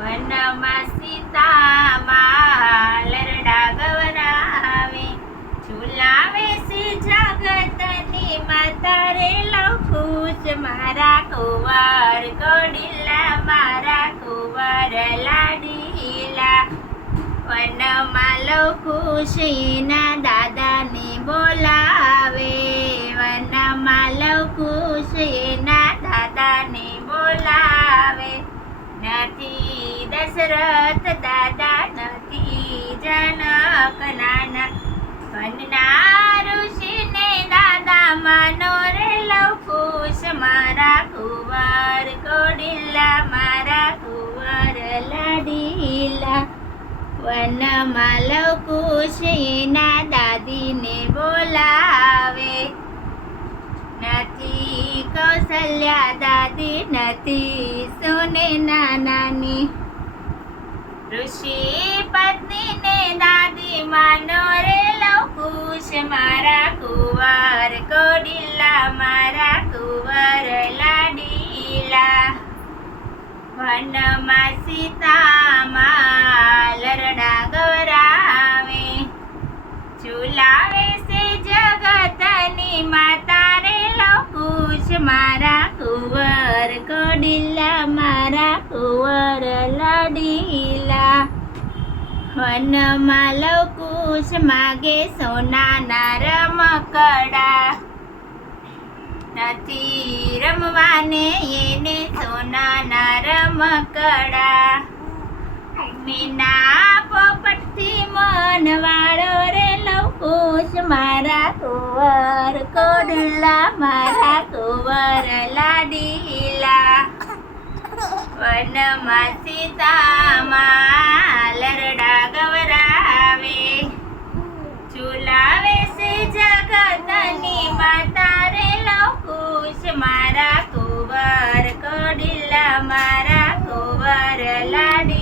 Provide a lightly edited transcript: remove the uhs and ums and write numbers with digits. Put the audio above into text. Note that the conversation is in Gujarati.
વનમાં સીતામાં લરડા ગવરાવે, ઝુલાવે છે જગતની માતા રે લખુશ મારા કુંવર કોડિલા મારા કુંવર લાડીલા. વનમાં લખુશ એના દાદાને બોલાવે, વનમાં લખુશ એના દાદાને બોલાવે. નથી દશરથ દાદા નથી જનક નાના, વનના ઋષિને દાદા માનો રે લવકુશ મારા કુંવર કોડિલા મારા કુંવર લાડીલા. વનમાં લવકુશ એના દાદીને બોલાવે, નથી કૌશલ્યા દાદી નથી સુનેના નાની, ઋષિ પત્નીને દાદી માનો રે લવકુશ મારા કુંવર કોડિલા મારા કુંવર લાડીલા. વનમાં સીતામાં લરડા ગવરાવે, ઝુલાવે છે જગતની માતા રે લવકુશ મારા કુંવર કોડિલા મારા કુંવર લાડીલા. વનમાં લવકુશ માગે સોનાના રમકડા, નથી રમવાને એને સોનાના રમકડા. મીના પોપટથી મન વાળો રે લવકુશ મારા કુંવર કોડિલા મારા કુંવર લાડીલા. વનમાં સીતામાં લરડા ગવરાવે, ઝુલાવે છે જગતની માતા રે લવકુશ મારા કુંવર કોડિલા મારા કુંવર લાડી.